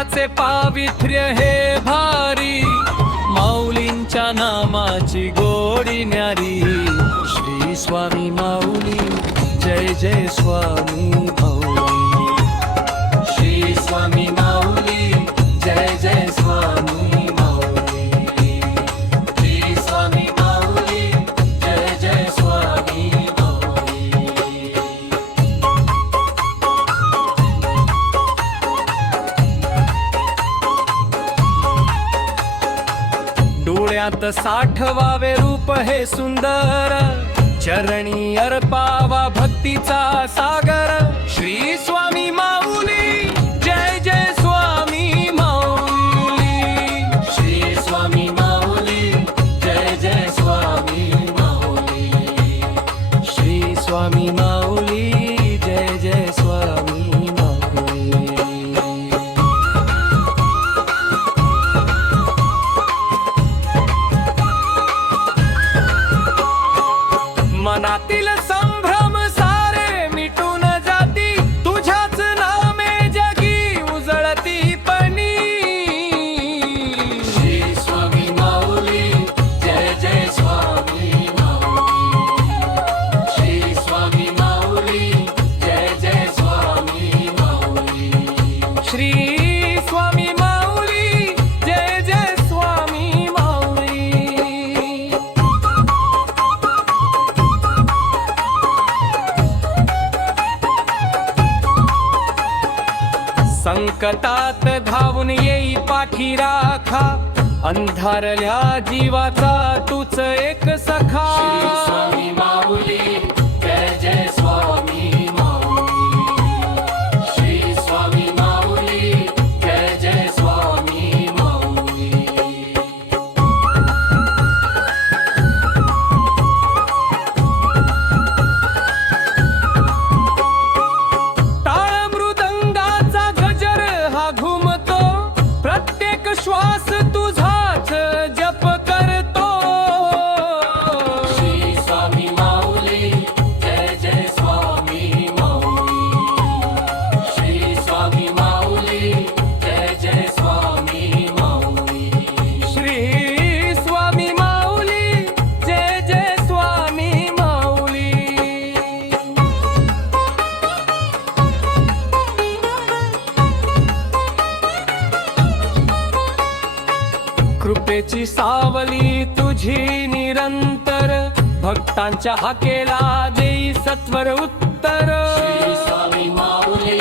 नामाचे पावित्र्य हे भारी, माऊलींच्या नामाची गोडी न्यारी. श्री स्वामी माऊली, जय जय स्वामी माऊली. श्री स्वामी माऊली, जय जय स्वामी माऊली. श्री स्वामी माऊली, जय जय स्वामी माऊली. डोळ्यात साठवावे रूप हे सुंदर, चरणी अर्पावा भक्तीचा सागर. श्री स्वामी माऊली, जय जय स्वामी माऊली. श्री स्वामी माऊली, जय जय स्वामी माऊली. श्री स्वामी माऊली, जय जय स्वामी माऊली. मनातील संभ्रम सारे मिटून जाती, तुझ्याच नामे जगी उजळती पणी. श्री स्वामी माऊली, जय जय स्वामी माऊली. श्री स्वामी माऊली, जय जय स्वामी माऊली. श्री स्वामी माऊली, जय जय स्वामी माऊली. संकटात धावून येई पाठी राखा, अंधारल्या जीवाचा तूच एक सखा. श्री स्वामी माऊली, जय जय स्वामी माऊली. श्री स्वामी माऊली, जय जय स्वामी माऊली. टाळ मृदंगाचा गजर हा घुमतो, प्रत्येक श्वास तुझाच जप करतो. श्री स्वामी माऊली, जय जय स्वामी माऊली. श्री स्वामी माऊली, जय जय स्वामी माऊली. श्री स्वामी माऊली, जय जय स्वामी माऊली. कृपेची सावली तुझी निरंतर, भक्तांच्या हाकेला देई सत्वर उत्तर. श्री स्वामी माऊली,